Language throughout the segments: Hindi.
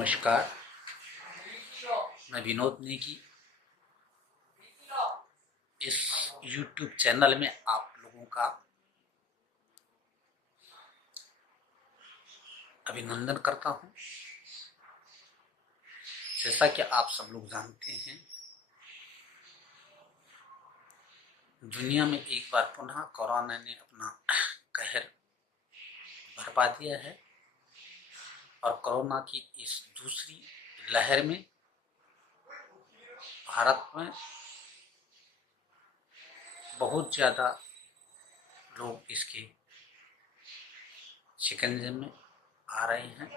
नमस्कार। मैं विनोद नेगी इस YouTube चैनल में आप लोगों का अभिनंदन करता हूं। जैसा कि आप सब लोग जानते हैं, दुनिया में एक बार पुनः कोरोना ने अपना कहर बरपा दिया है और कोरोना की इस दूसरी लहर में भारत में बहुत ज़्यादा लोग इसके शिकंजे में आ रहे हैं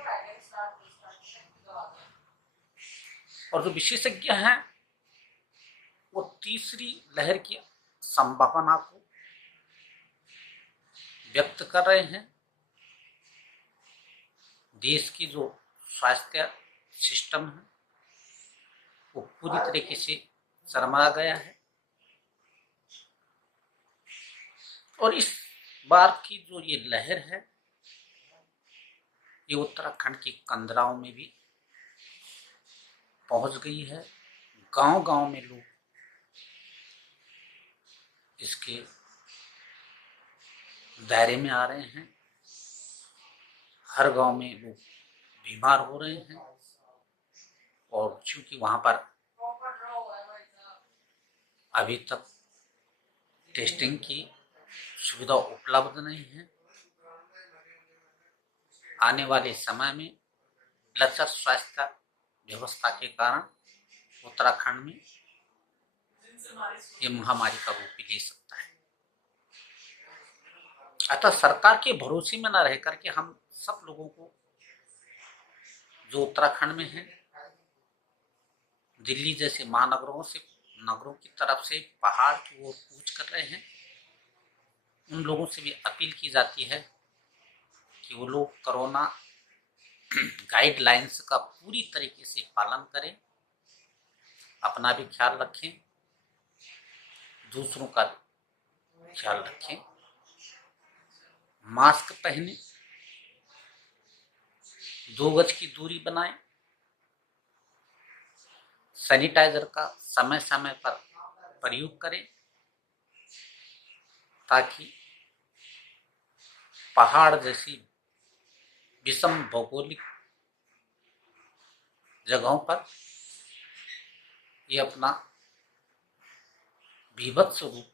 और जो विशेषज्ञ हैं वो तीसरी लहर की संभावना को व्यक्त कर रहे हैं। देश की जो स्वास्थ्य सिस्टम है वो पूरी तरीके से चरमरा गया है और इस बार की जो ये लहर है ये उत्तराखंड के कंदराओं में भी पहुंच गई है। गांव-गांव में लोग इसके दायरे में आ रहे हैं। हर गांव में लोग बीमार हो रहे हैं और चूंकि वहां पर अभी तक टेस्टिंग की सुविधा उपलब्ध नहीं है, आने वाले समय में लचर स्वास्थ्य व्यवस्था के कारण उत्तराखंड में ये महामारी का रूप ले सकता है। अतः सरकार के भरोसे में न रह करके हम सब लोगों को जो उत्तराखंड में है, दिल्ली जैसे नगरों की तरफ से पहाड़ की ओर कूच कर रहे हैं, उन लोगों से भी अपील की जाती है कि वो लोग कोरोना गाइडलाइंस का पूरी तरीके से पालन करें, अपना भी ख्याल रखें, दूसरों का ख्याल रखें, मास्क पहनें, 2 गज की दूरी बनाएं, सैनिटाइजर का समय समय पर प्रयोग करें ताकि पहाड़ जैसी विषम भौगोलिक जगहों पर ये अपना बीभत्स रूप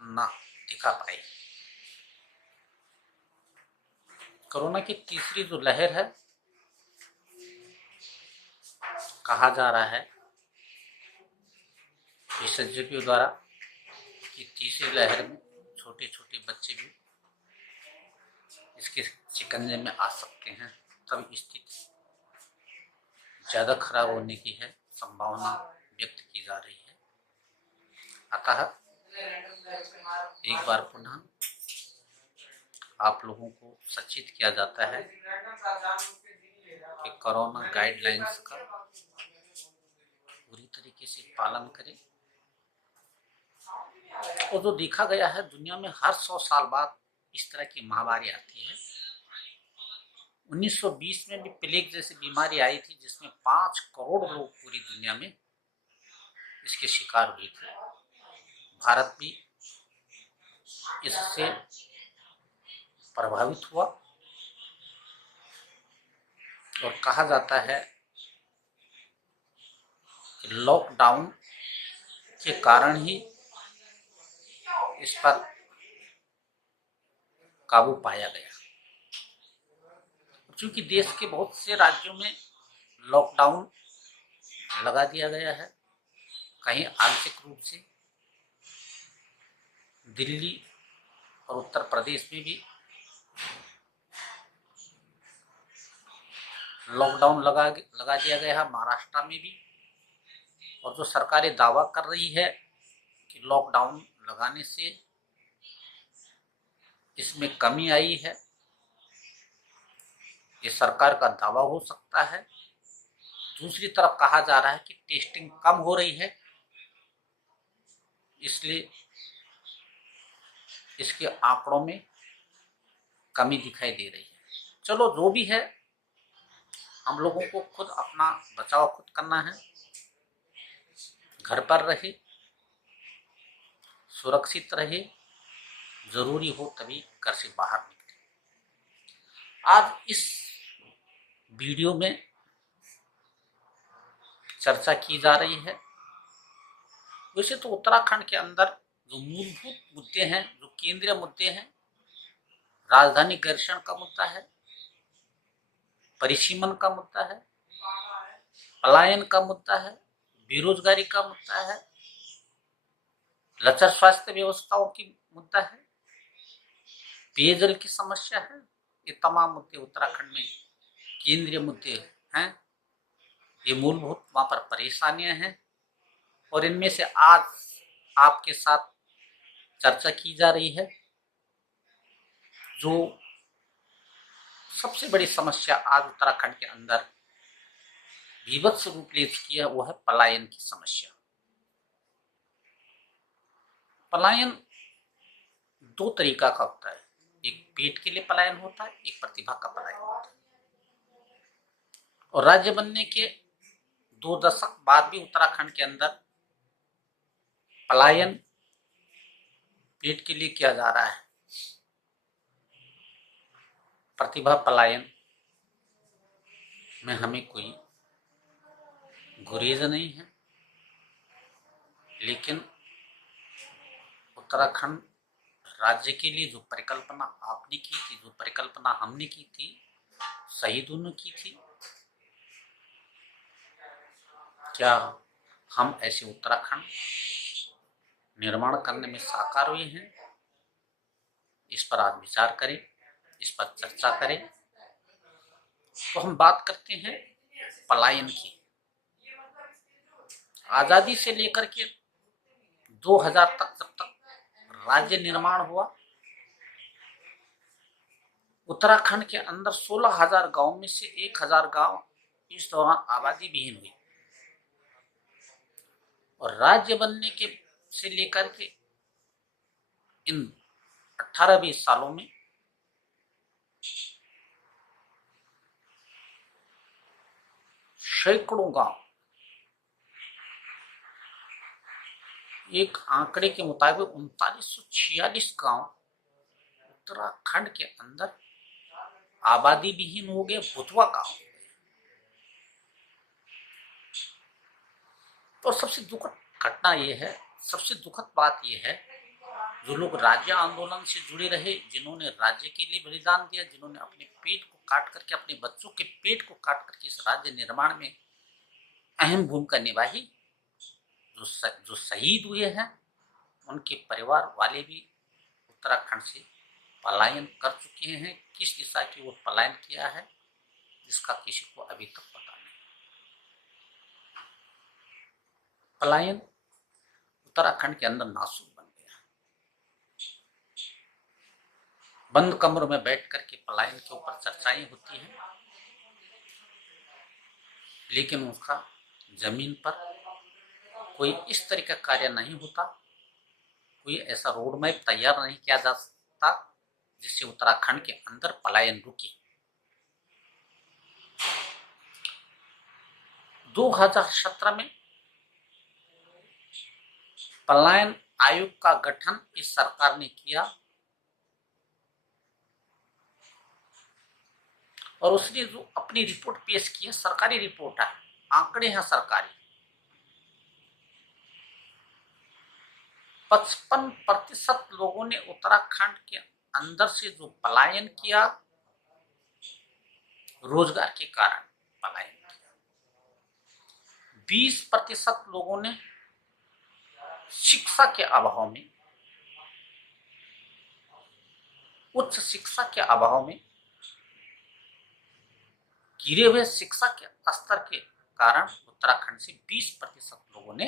न दिखा पाए। कोरोना की तीसरी जो लहर है, कहा जा रहा है विशेषज्ञों द्वारा कि तीसरी लहर में छोटे छोटे बच्चे भी इसके शिकंजे में आ सकते हैं, तब स्थिति ज़्यादा खराब होने की है संभावना व्यक्त की जा रही है। अतः एक बार पुनः आप लोगों को सचेत किया जाता है कि कोरोना गाइडलाइंस का पूरी तरीके से पालन करें। और जो देखा गया है, दुनिया में हर 100 साल बाद इस तरह की महामारी आती है। 1920 में भी प्लेग जैसी बीमारी आई थी जिसमें 5 करोड़ लोग पूरी दुनिया में इसके शिकार हुए थे। भारत भी इससे प्रभावित हुआ और कहा जाता है कि लॉकडाउन के कारण ही इस पर काबू पाया गया। क्योंकि देश के बहुत से राज्यों में लॉकडाउन लगा दिया गया है, कहीं आंशिक रूप से दिल्ली और उत्तर प्रदेश में भी लॉकडाउन लगा दिया गया है, महाराष्ट्र में भी। और जो सरकारें दावा कर रही है कि लॉकडाउन लगाने से इसमें कमी आई है, ये सरकार का दावा हो सकता है। दूसरी तरफ कहा जा रहा है कि टेस्टिंग कम हो रही है, इसलिए इसके आंकड़ों में कमी दिखाई दे रही है। चलो जो भी है, हम लोगों को खुद अपना बचाव खुद करना है, घर पर रहे, सुरक्षित रहे, जरूरी हो तभी घर से बाहर निकले। आज इस वीडियो में चर्चा की जा रही है। वैसे तो उत्तराखंड के अंदर जो मूलभूत मुद्दे हैं, जो केंद्रीय मुद्दे हैं, राजधानी घर्षण का मुद्दा है, परिसीमन का मुद्दा है, पलायन का मुद्दा है, बेरोजगारी का मुद्दा है, लचर स्वास्थ्य व्यवस्थाओं की मुद्दा है, पेयजल की समस्या है। ये तमाम मुद्दे उत्तराखंड में केंद्रीय मुद्दे हैं। ये मूलभूत वहां पर परेशानियां हैं और इनमें से आज आपके साथ चर्चा की जा रही है। जो सबसे बड़ी समस्या आज उत्तराखंड के अंदर विभत्स रूप ले चुकी है वो है पलायन की समस्या। पलायन दो तरीका का होता है, एक पेट के लिए पलायन होता है, एक प्रतिभा का पलायन होता है। और राज्य बनने के 2 दशक बाद भी उत्तराखंड के अंदर पलायन पेट के लिए किया जा रहा है। प्रतिभा पलायन में हमें कोई गुरेज नहीं है, लेकिन उत्तराखंड राज्य के लिए जो परिकल्पना आपने की थी, जो परिकल्पना हमने की थी, शहीदों ने की थी, क्या हम ऐसे उत्तराखंड निर्माण करने में साकार हुए हैं? इस पर आज विचार करें, इस पर चर्चा करें। तो हम बात करते हैं पलायन की। आजादी से लेकर के 2000 तक, जब तक राज्य निर्माण हुआ, उत्तराखंड के अंदर 16,000 गांव में से 1,000 गांव इस दौरान आबादी विहीन हुई। और राज्य बनने के से लेकर के इन 18-20 सालों में सैकड़ों गांव, एक आंकड़े के मुताबिक 3946 गांव उत्तराखंड के अंदर आबादी विहीन हो गए, भुतवा गांव। तो सबसे दुखद घटना यह है, सबसे दुखद बात यह है, जो लोग राज्य आंदोलन से जुड़े रहे, जिन्होंने राज्य के लिए बलिदान दिया, जिन्होंने अपने पेट को काट करके, अपने बच्चों के पेट को काट करके इस राज्य निर्माण में अहम भूमिका निभाई, जो शहीद हुए हैं, उनके परिवार वाले भी उत्तराखंड से पलायन कर चुके हैं। किस दिशा की वो पलायन किया है, जिसका किसी को अभी तक पता नहीं। पलायन उत्तराखंड के अंदर नासूर बन गया। बंद कमरों में बैठ करके पलायन के ऊपर चर्चाएं होती हैं, लेकिन उसका जमीन पर कोई इस तरह का कार्य नहीं होता, कोई ऐसा रोड मैप तैयार नहीं किया जा सकता जिससे उत्तराखंड के अंदर पलायन रुके। 2017 में पलायन आयोग का गठन इस सरकार ने किया और उसने जो अपनी रिपोर्ट पेश की है, सरकारी रिपोर्ट है, आंकड़े हैं सरकारी, 55% लोगों ने उत्तराखंड के अंदर से जो पलायन किया, रोजगार के कारण पलायन किया। 20% लोगों ने शिक्षा के अभाव में, उच्च शिक्षा के अभाव में, गिरे हुए शिक्षा के स्तर के कारण उत्तराखंड से 20% लोगों ने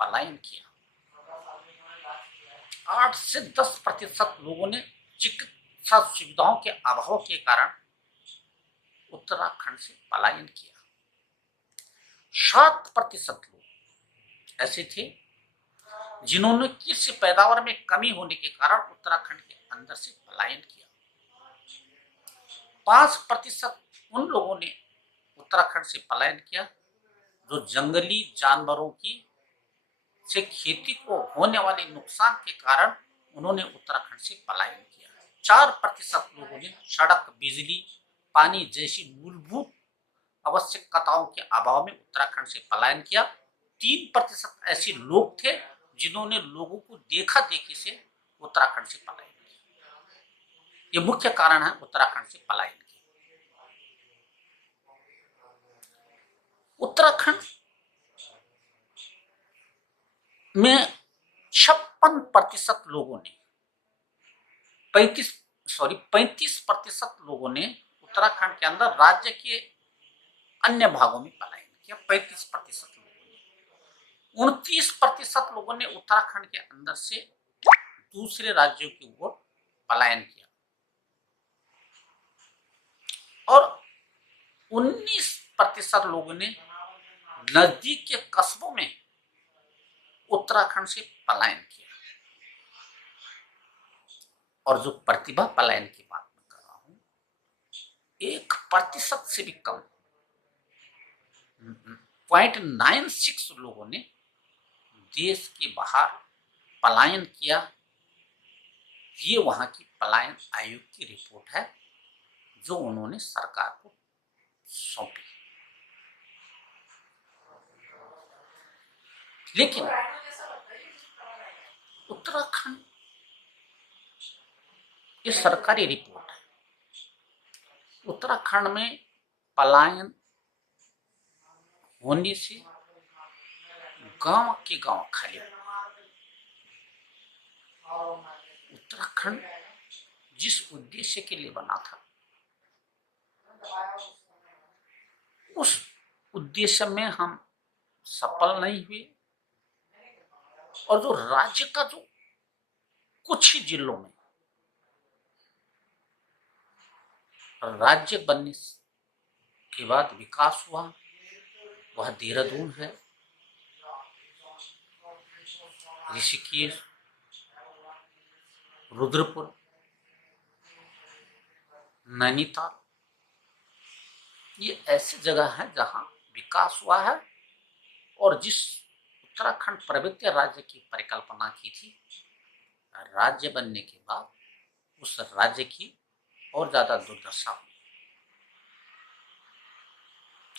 पलायन किया। 8 से 10% लोगों ने चिकित्सा सुविधाओं के अभाव के कारण उत्तराखंड से पलायन किया। 7% लोग ऐसे थे जिन्होंने कृषि पैदावार में कमी होने के कारण उत्तराखंड के अंदर से पलायन किया। 5% उन लोगों ने उत्तराखंड से पलायन किया। जो जंगली जानवरों की से खेती को होने वाले नुकसान के कारण उन्होंने उत्तराखंड से पलायन किया। 4% लोगों ने सड़क, बिजली, पानी जैसी मूलभूत आवश्यकताओं के अभाव में उत्तराखंड से पलायन किया। 3% ऐसे लोग थे जिन्होंने लोगों को देखा देखी से उत्तराखंड से पलायन किया। ये मुख्य कारण है उत्तराखंड से पलायन के। उत्तराखंड में 56% लोगों ने 35% लोगों ने उत्तराखंड के अंदर राज्य के अन्य भागों में पलायन किया। 35% लोगों ने 29% लोगों ने उत्तराखंड के अंदर से दूसरे राज्यों की ओर पलायन किया और 19% लोगों ने नजदीक के कस्बों में उत्तराखंड से पलायन किया। और जो प्रतिभा पलायन की बात मैं कर रहा हूं, 1% से भी कम 0.96 लोगों ने देश के बाहर पलायन किया। ये वहां की पलायन आयोग की रिपोर्ट है जो उन्होंने सरकार को सौंपी। लेकिन उत्तराखंड, ये सरकारी रिपोर्ट है, उत्तराखंड में पलायन होने से गांव के गांव खाली। उत्तराखंड जिस उद्देश्य के लिए बना था उस उद्देश्य में हम सफल नहीं हुए और जो राज्य का जो कुछ ही जिलों में राज्य बनने के बाद विकास हुआ वह देहरादून है, ऋषिकेश, रुद्रपुर, नैनीताल, ये ऐसी जगह है जहां विकास हुआ है। और जिस उत्तराखंड पर्वतीय राज्य की परिकल्पना की थी, राज्य बनने के बाद उस राज्य की और ज्यादा दुर्दशा हुई।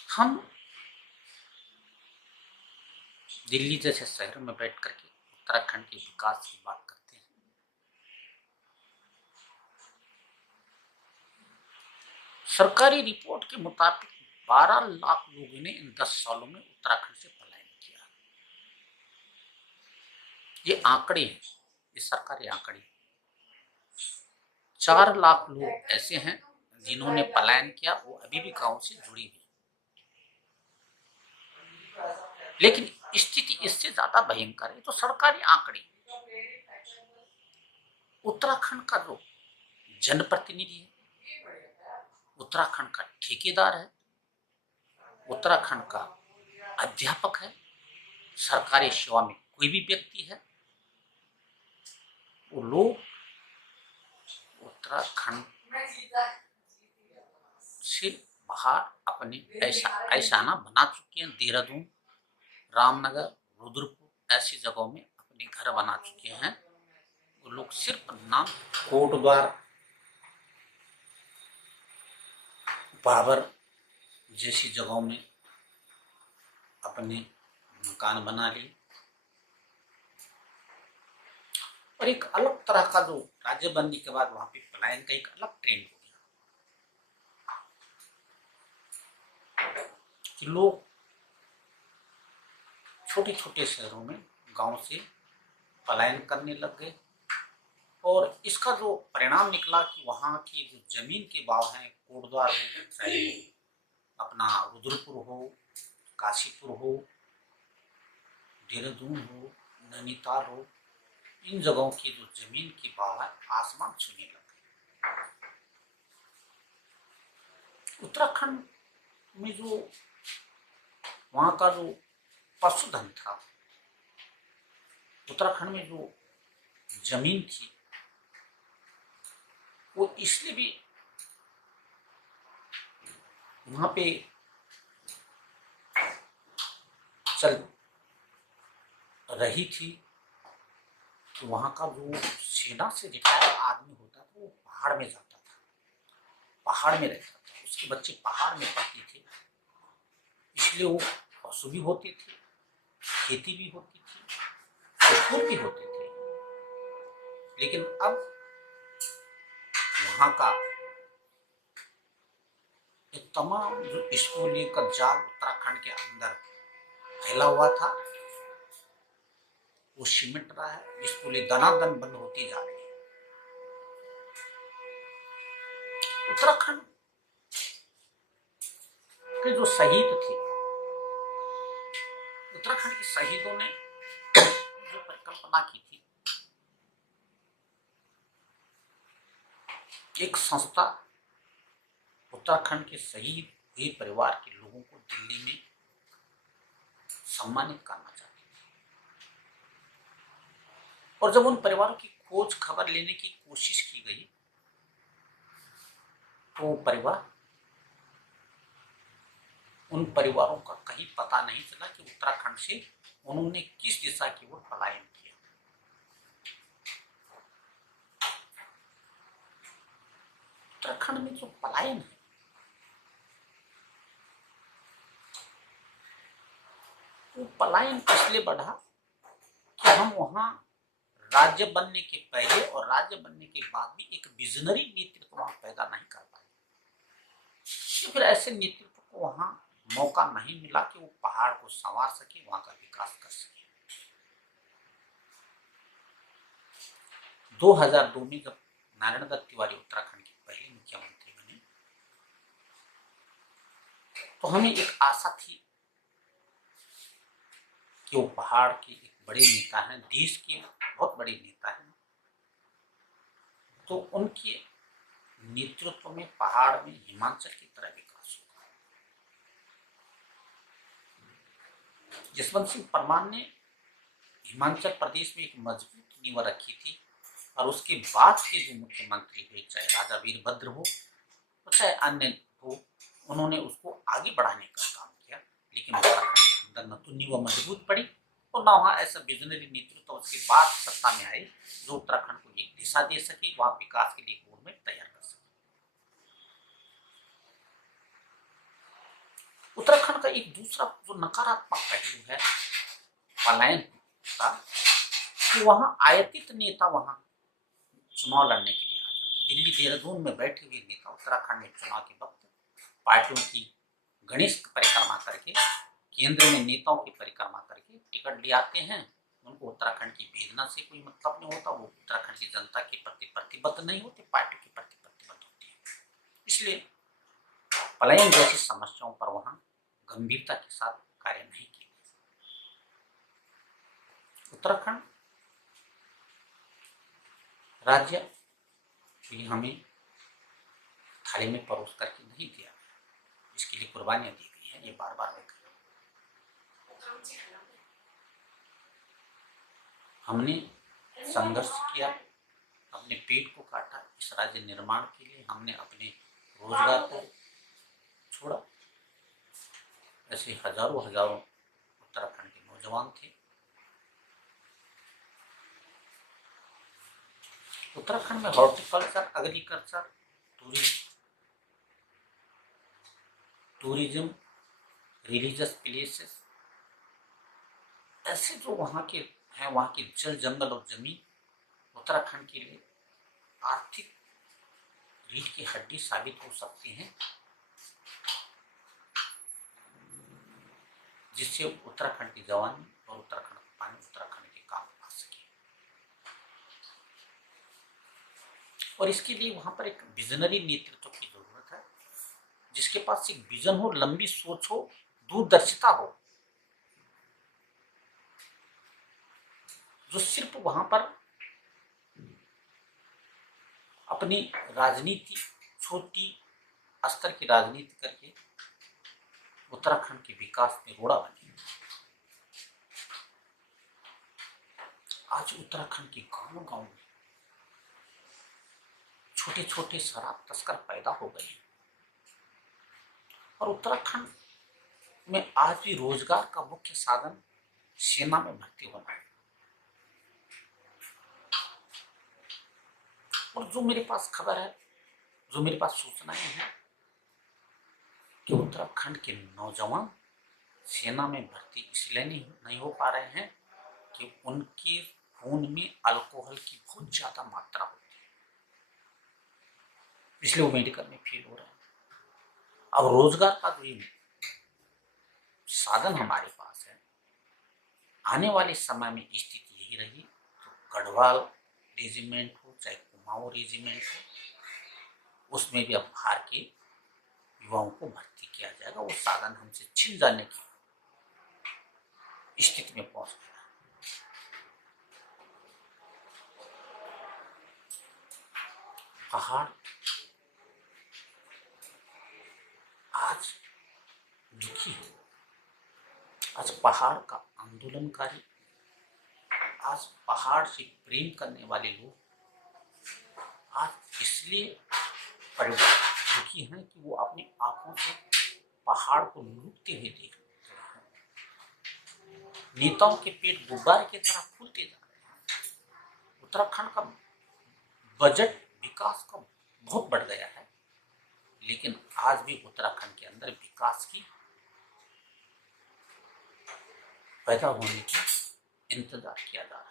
हम दिल्ली जैसे शहर में बैठ करके उत्तराखंड के विकास की बात करते हैं। सरकारी रिपोर्ट के मुताबिक 12 लाख लोगों ने इन 10 सालों में उत्तराखंड से पलायन किया। ये आंकड़े हैं, ये सरकारी आंकड़े। 4 लाख लोग ऐसे हैं जिन्होंने पलायन किया, वो अभी भी गांव से जुड़ी हुई। लेकिन स्थिति इससे ज्यादा भयंकर है। तो सरकारी आंकड़े, उत्तराखंड का जो जनप्रतिनिधि है, उत्तराखंड का ठेकेदार है, उत्तराखंड का अध्यापक है, सरकारी सेवा में कोई भी व्यक्ति है, वो लोग उत्तराखंड से बाहर अपने ऐसाना बना चुके हैं। देहरादून, रामनगर, रुद्रपुर ऐसी जगहों में अपने घर बना चुके हैं। वो लोग सिर्फ नाम, कोटद्वार, बाबर जैसी जगहों में अपने मकान बना लिए और एक अलग तरह का जो राज्य बनने के बाद वहां पे पलायन का एक अलग ट्रेंड हो गया कि लोग छोटे छोटे शहरों में गांव से पलायन करने लग गए। और इसका जो परिणाम निकला कि वहां की जो जमीन के भाव हैं, कोटद्वार हो, चाहे अपना रुद्रपुर हो, काशीपुर हो, देहरादून हो, नैनीताल हो, इन जगहों की जो जमीन की भाव है आसमान छूने लगे। उत्तराखंड में जो वहां का जो पशुधन था, उत्तराखंड में जो जमीन थी, वो इसलिए भी वहां पे चल रही थी तो वहाँ का जो सेना से रिटायर आदमी होता था वो पहाड़ में जाता था, पहाड़ में रहता था, उसके बच्चे पहाड़ में पढ़ते थे, इसलिए वो पशु भी होते थे, खेती भी होती थी, स्कूल भी होते थे। लेकिन अब वहाँ का ये तमाम जो स्कूली का जाल उत्तराखंड के अंदर फैला हुआ था वो सिमट रहा है, स्कूली दनादन बंद होती जा रही है। उत्तराखंड के जो शहीद थे, उत्तराखंड के शहीदों ने जो परिकल्पना की थी, एक संस्था उत्तराखंड के शहीद हुए परिवार के लोगों को दिल्ली में सम्मानित करना चाहती थी। और जब उन परिवारों की खोज खबर लेने की कोशिश की गई तो परिवार, उन परिवारों का कहीं पता नहीं चला कि उत्तराखंड से उन्होंने किस दिशा की ओर पलायन किया। उत्तराखंड में जो पलायन है वो पलायन इसलिए बढ़ा कि हम वहां राज्य बनने के पहले और राज्य बनने के बाद भी एक विजनरी नेतृत्व वहां पैदा नहीं कर पाए, तो फिर ऐसे नेतृत्व को वहां मौका नहीं मिला कि वो पहाड़ को संवार सके, वहां का विकास कर सके। 2002 में जब नारायण दत्त तिवारी उत्तराखंड के पहले मुख्यमंत्री बने तो हमें एक आशा थी कि वो पहाड़ के एक बड़े नेता हैं, देश के बहुत बड़े नेता हैं, तो उनके नेतृत्व में पहाड़ में हिमाचल की तरह विकास होगा। जसवंत सिंह परमार ने हिमाचल प्रदेश में एक मजबूत नींव रखी थी और उसके बाद के जो मुख्यमंत्री हुए, चाहे राजा वीरभद्र हो और चाहे अन्य हो, उन्होंने उसको आगे बढ़ाने का काम किया। लेकिन उत्तराखंड के अंदर न तो नींव मजबूत पड़ी और न वहाँ ऐसा विजनरी नेतृत्व उसके बाद सत्ता में आए जो उत्तराखंड को एक दिशा दे सके, वहाँ विकास के लिए गवर्नमेंट तैयार कर सके। उत्तराखंड का एक दूसरा जो नकारात्मक पहलू है पलायन का, कि वहाँ आयातित नेता वहाँ चुनाव लड़ने के लिए आ जाते। दिल्ली देहरादून में बैठे हुए नेता उत्तराखंड में चुनाव के वक्त पार्टियों की गणेश परिक्रमा करके, केंद्र में नेताओं की परिक्रमा करके टिकट ले आते हैं। उनको उत्तराखंड की वेदना से कोई मतलब नहीं होता, वो उत्तराखंड की जनता के प्रति प्रतिबद्ध नहीं होते, पार्टी के प्रति प्रतिबद्ध होते हैं। इसलिए पलायन जैसी समस्याओं पर वहां गंभीरता के साथ कार्य नहीं किए गए। उत्तराखंड राज्य भी हमें थाली में परोस करके नहीं दिया, इसके लिए कुर्बानियां दी गई हैं, ये बार बार मैं कह रहा हूं। हमने संघर्ष किया, अपने पेट को काटा इस राज्य निर्माण के लिए, हमने अपने रोजगार को छोड़ा। ऐसे हजारों हजारों उत्तराखंड के नौजवान थे। उत्तराखंड में horticulture, agriculture, tourism, religious places, ऐसे जो वहाँ के हैं, वहाँ के जल जंगल और जमीन उत्तराखंड के लिए आर्थिक रीढ़ की हड्डी साबित हो सकती हैं, जिससे उत्तराखंड की जवानी और उत्तराखंड का पानी उत्तराखंड के काम आ सके। और इसके लिए वहां पर एक विजनरी नेतृत्व की जरूरत है, जिसके पास एक विजन हो, लंबी सोच हो, दूरदर्शिता हो, जो सिर्फ वहां पर अपनी राजनीति, छोटी स्तर की राजनीति करके उत्तराखंड के विकास में रोड़ा बने। आज उत्तराखंड के गांव गांव में छोटे छोटे शराब तस्कर पैदा हो गए हैं और उत्तराखंड में आज भी रोजगार का मुख्य साधन सेना में भर्ती होना है। और जो मेरे पास खबर है, जो मेरे पास सूचनाएं हैं कि उत्तराखंड के नौजवान सेना में भर्ती इसलिए नहीं हो पा रहे हैं कि उनके खून में अल्कोहल की बहुत ज्यादा मात्रा होती है, इसलिए वो मेडिकल में फेल हो रहे हैं। अब रोजगार का जो साधन हमारे पास है, आने वाले समय में स्थिति यही रही तो गढ़वाल रेजिमेंट हो चाहे कुमाऊं रेजिमेंट हो, उसमें भी अब बाहर के युवाओं को भर्ती किया जाएगा। वो साधन हमसे छिन जाने की स्थिति में पहुंच गया। पहाड़ आज दुखी है, आज पहाड़ का आंदोलनकारी, आज पहाड़ से प्रेम करने वाले लोग आज इसलिए दुखी हैं कि वो अपनी आंखों से पहाड़ को लूटते हुए देख रहे हैं। नेताओं के पेट गुब्बारे की तरह फूलते जा रहे हैं। उत्तराखंड का बजट विकास का बहुत बढ़ गया है, लेकिन आज भी उत्तराखंड के अंदर विकास की पैदा होने की इंतजार किया जा रहा है।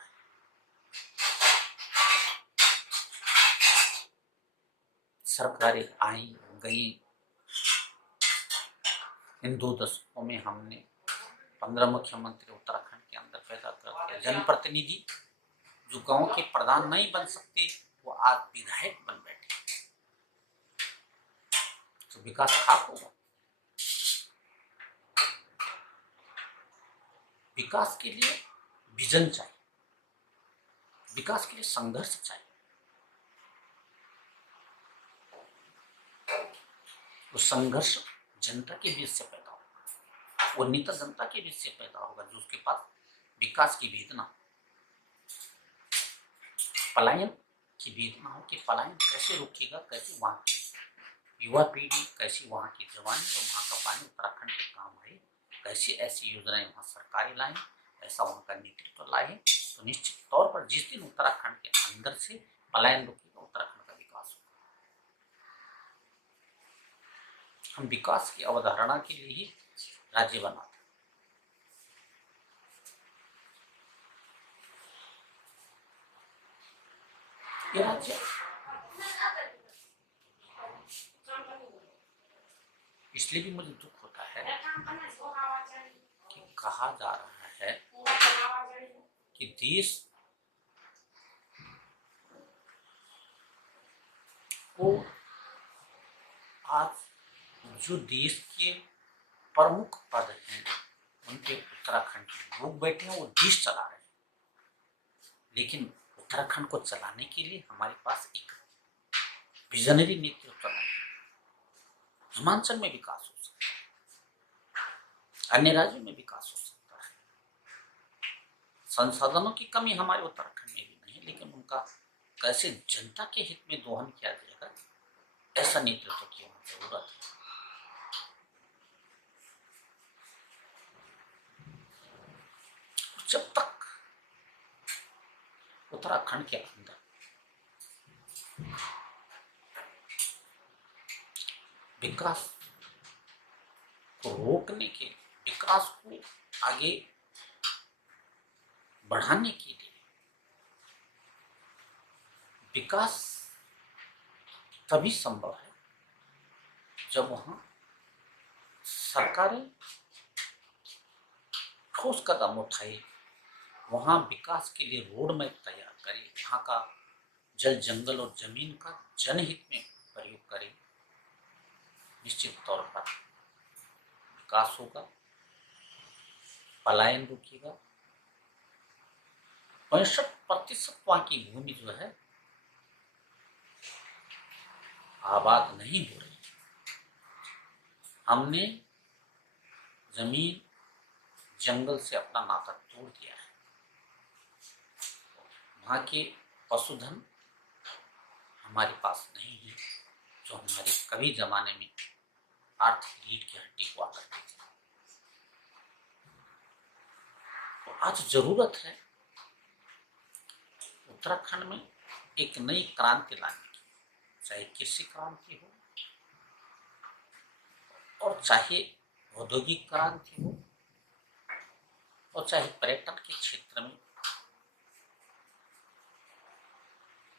सरकारें आई गई, इन 2 दशकों में हमने 15 मुख्यमंत्री उत्तराखंड के अंदर पैदा कर दिया। जनप्रतिनिधि जो गांव के प्रधान नहीं बन सकते वो आज विधायक बन बैठे, तो विकास खाक होगा। विकास के लिए विजन चाहिए, विकास के लिए संघर्ष चाहिए। वो संघर्ष जनता के बीच से पैदा होगा, वो नेता जनता के बीच से पैदा होगा जो उसके पास विकास की वेदना, पलायन की वेदना हो कि पलायन कैसे रोकेगा, कैसे वहां की युवा पीढ़ी, कैसी वहां की जवानी और वहां का पानी उत्तराखंड के काम आए, कैसी ऐसी योजनाएं वहां सरकारें लाएं, ऐसा वहां का नेतृत्व लाए, तो निश्चित तौर पर जिस दिन उत्तराखंड के अंदर से पलायन रुकेगा उत्तराखंड का विकास होगा। हम विकास की अवधारणा के लिए ही राज्य बनाते हैं। ये राज्य इसलिए भी मुझे दुख होता है कि कहा जा रहा है कि देश को आज जो देश के प्रमुख पद हैं उनके उत्तराखंड के लोग बैठे हैं, वो देश चला रहे हैं। लेकिन उत्तराखंड को चलाने के लिए हमारे पास एक विजनरी नेतृत्व नहीं है। हिमाचल में विकास हो सकता है, अन्य राज्यों में विकास हो सकता है, संसाधनों की कमी हमारे उत्तराखंड में भी नहीं, लेकिन उनका कैसे जनता के हित में दोहन किया जाएगा, ऐसा नेतृत्व की वहां जरूरत है। जब तक उत्तराखंड के अंदर विकास को रोकने के, विकास को आगे बढ़ाने के लिए, विकास तभी संभव है जब वहां सरकारें ठोस कदम उठाए, वहां विकास के लिए रोड मैप तैयार करे, वहां का जल जंगल और जमीन का जनहित में प्रयोग करे। निश्चित तौर पर विकास होगा, पलायन रुकेगा। 65% वहां की भूमि जो है आबाद नहीं हो रही। हमने जमीन जंगल से अपना नाता तोड़ दिया है। वहां के पशुधन हमारे पास नहीं है जो हमारे कभी जमाने में आर्थिक रीढ़ की हड्डी हुआ करती थी। तो आज जरूरत है उत्तराखंड में एक नई क्रांति लाने की, चाहे कृषि क्रांति हो और चाहे औद्योगिक क्रांति हो और चाहे पर्यटन के क्षेत्र में,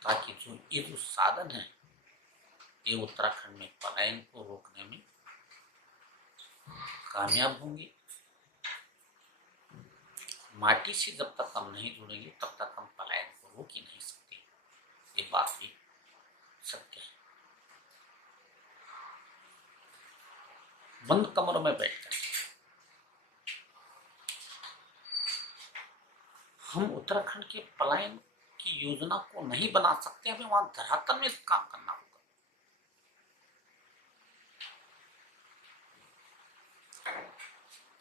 ताकि ये जो साधन है ये उत्तराखंड में पलायन को रोकने में कामयाब होंगे। माटी से जब तक हम नहीं जुड़ेंगे तब तक हम पलायन को रोक ही नहीं सकते, ये बात भी सत्य है। बंद कमरों में बैठकर हम उत्तराखंड के पलायन की योजना को नहीं बना सकते, हमें वहां धरातल में काम करना होगा।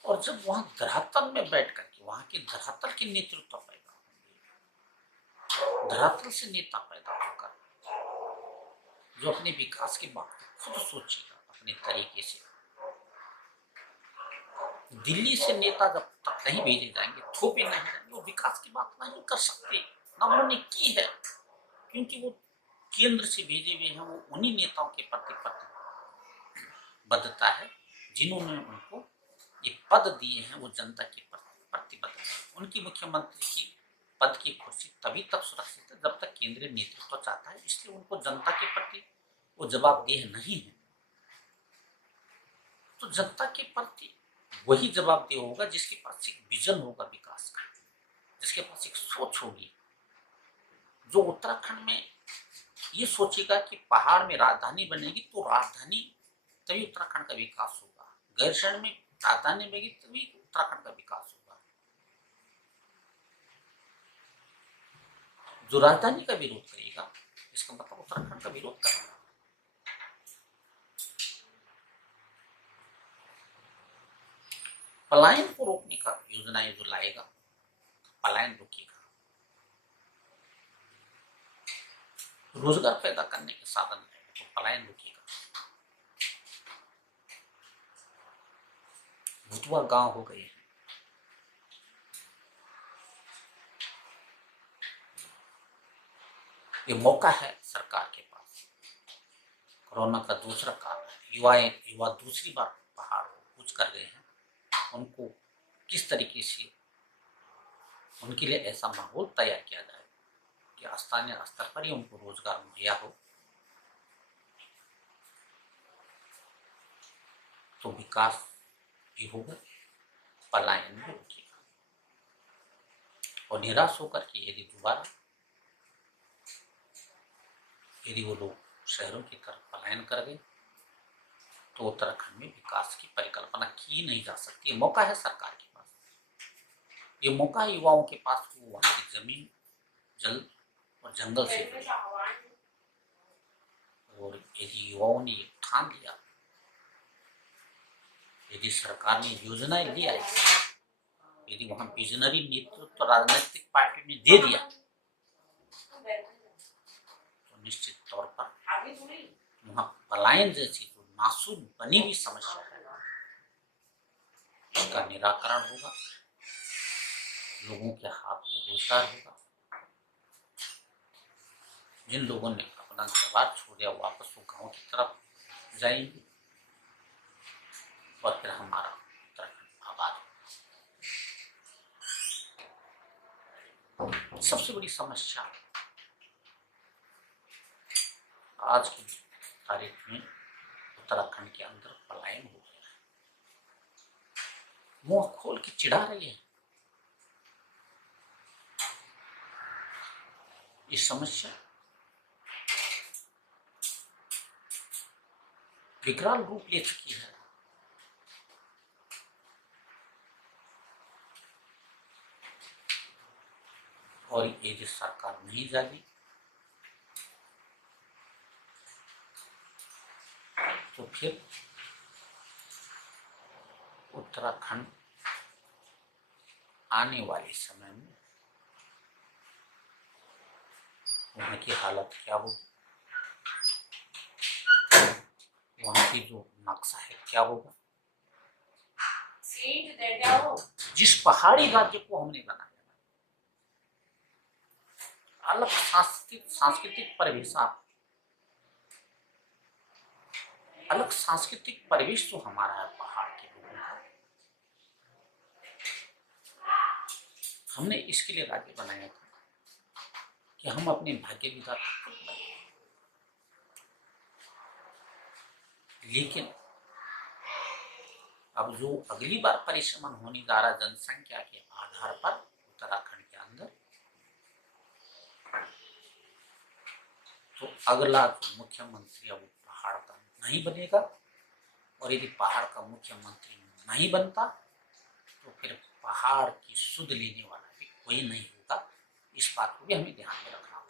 और जब वहां धरातल में बैठ करके वहां के धरातल के नेतृत्व पैदा होंगे, धरातल से नेता पैदा होगा जो अपने विकास की बात को खुद सोचेगा अपने तरीके से। दिल्ली से नेता जब तक नहीं भेजे जाएंगे, थोपे नहीं जाएंगे, वो विकास की बात नहीं कर सकते, ना उन्होंने की है, क्योंकि वो केंद्र से भेजे हुए हैं। वो उन्हीं नेताओं के प्रति प्रतिबद्धता है जिन्होंने उनको ये पद दिए हैं, वो जनता के प्रति प्रतिबद्ध है। उनकी मुख्यमंत्री की पद की कुर्सी तभी तक सुरक्षित है जब तक केंद्रीय नेतृत्व चाहता है, इसलिए उनको जनता के प्रति वो जवाबदेह नहीं है। तो जनता के प्रति वही जवाबदेह होगा जिसके पास एक विजन होगा विकास का, जिसके पास एक सोच होगी, जो उत्तराखंड में ये सोचेगा कि पहाड़ में राजधानी बनेगी तो राजधानी तभी उत्तराखंड का विकास होगा, गैरसैंण में राजधानी बनेगी तभी उत्तराखंड का विकास होगा। जो राजधानी का विरोध करेगा इसका मतलब उत्तराखंड का विरोध करेगा। पलायन को रोकने का योजना जो लाएगा, पलायन रुकेगा, रोजगार पैदा करने के साधन लाएगा तो पलायन रुकेगा। भुतवा गांव हो गए हैं, ये मौका है सरकार के पास। कोरोना का दूसरा कारण है, युवा दूसरी बार पहाड़ को कूच कर गए हैं। उनको किस तरीके से उनके लिए ऐसा माहौल तैयार किया जाए कि स्थानीय स्तर पर ही उनको रोजगार मुहैया हो, तो विकास भी होगा, पलायन भी रुकेगा। और निराश होकर के यदि दोबारा यदि वो लोग शहरों की तरफ पलायन कर गए तो उत्तराखंड में विकास की परिकल्पना की नहीं जा सकती। मौका है सरकार के पास, ये मौका है युवाओं के पास को वहां की जमीन, जल और जंगल से, और यदि युवाओं ने ये ठान लिया, यदि सरकार ने योजनाएं दी आई, यदि वहां विजनरी नेतृत्व राजनीतिक पार्टी ने दे दिया तो निश्चित तौर पर वहां पलायन जैसी जो मासूम बनी हुई समस्या है इसका निराकरण होगा, लोगों के हाथ में रोजगार होगा। जिन लोगों ने अपना घर छोड़ दिया वापस वो गांव की तरफ जाएंगे और फिर हमारा उत्तराखंड आबाद होगा। सबसे बड़ी समस्या आज की तारीख में उत्तराखंड के अंदर पलायन हो गया है। मुंह खोल के चिढ़ा रही है। ये समस्या विकराल रूप ले चुकी है। और ये जो सरकार नहीं जागी तो फिर उत्तराखंड आने वाले समय में वहाँ की हालत क्या होगी, वहाँ की जो नक्शा है क्या होगा, जिस पहाड़ी राज्य को हमने बनाया, अलग सांस्कृतिक परिवेश, अलग सांस्कृतिक परिवेश जो हमारा है पहाड़ के लोगों का, हमने इसके लिए राज्य बनाया था कि हम अपने भाग्य विधाता खुद बने। लेकिन अब जो अगली बार परिसमन होने जा रहा जनसंख्या के आधार पर उत्तराखंड के अंदर, तो अगला जो मुख्यमंत्री अब पहाड़ का नहीं बनेगा, और यदि पहाड़ का मुख्यमंत्री नहीं बनता तो फिर पहाड़ की सुध लेने वाला भी कोई नहीं होगा। इस बात को भी हमें ध्यान में रखना होगा।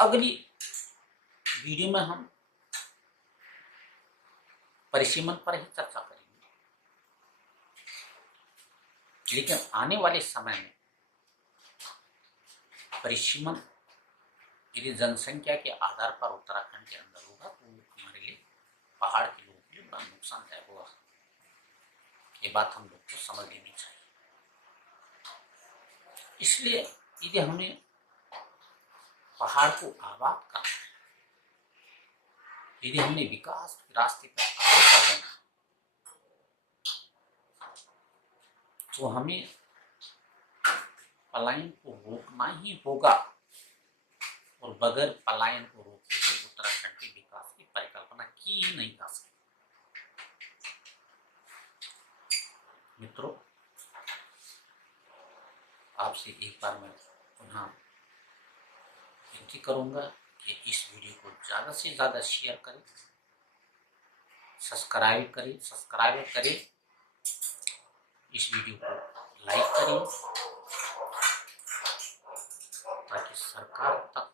अगली वीडियो में हम परिसीमन पर ही चर्चा करेंगे, लेकिन आने वाले समय में परिसीमन यदि जनसंख्या के आधार पर उत्तराखंड के अंदर होगा तो हमारे लिए, पहाड़ के लोगों के लिए बड़ा नुकसानदायक होगा। ये बात हम लोग को समझ लेनी चाहिए। इसलिए यदि हमें पहाड़ को आबाद करना है, यदि हमने विकास के रास्ते पर अग्रसर होना है, तो हमें पलायन को रोकना ही होगा, और बगैर पलायन को रोके हुए उत्तराखंड के विकास की परिकल्पना की ही नहीं जा सकती। मित्रों, आपसे एक बार मैं पुनः विनती करूंगा कि इस वीडियो को ज़्यादा से ज़्यादा शेयर करें, सब्सक्राइब करें, इस वीडियो को लाइक करें, ताकि सरकार तक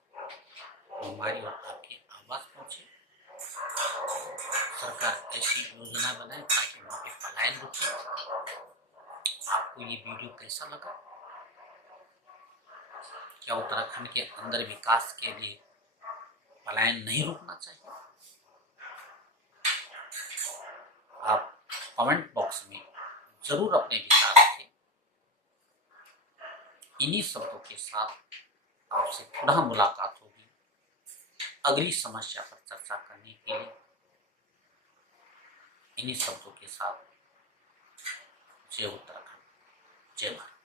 हमारी और आपकी आवाज़ पहुँचे। सरकार ऐसी योजना बनाए ताकि वहाँ पे पलायन रुके। आपको ये वीडियो कैसा लगा? क्या उत्तराखंड के अंदर विकास के लिए पलायन नहीं रुकना चाहिए? आप कमेंट बॉक्स में जरूर अपने विचार रखें। इन्हीं शब्दों के साथ आपसे पुनः मुलाकात होगी अगली समस्या पर चर्चा करने के लिए। इन्हीं शब्दों के साथ जय उत्तराखंड, जय भारत।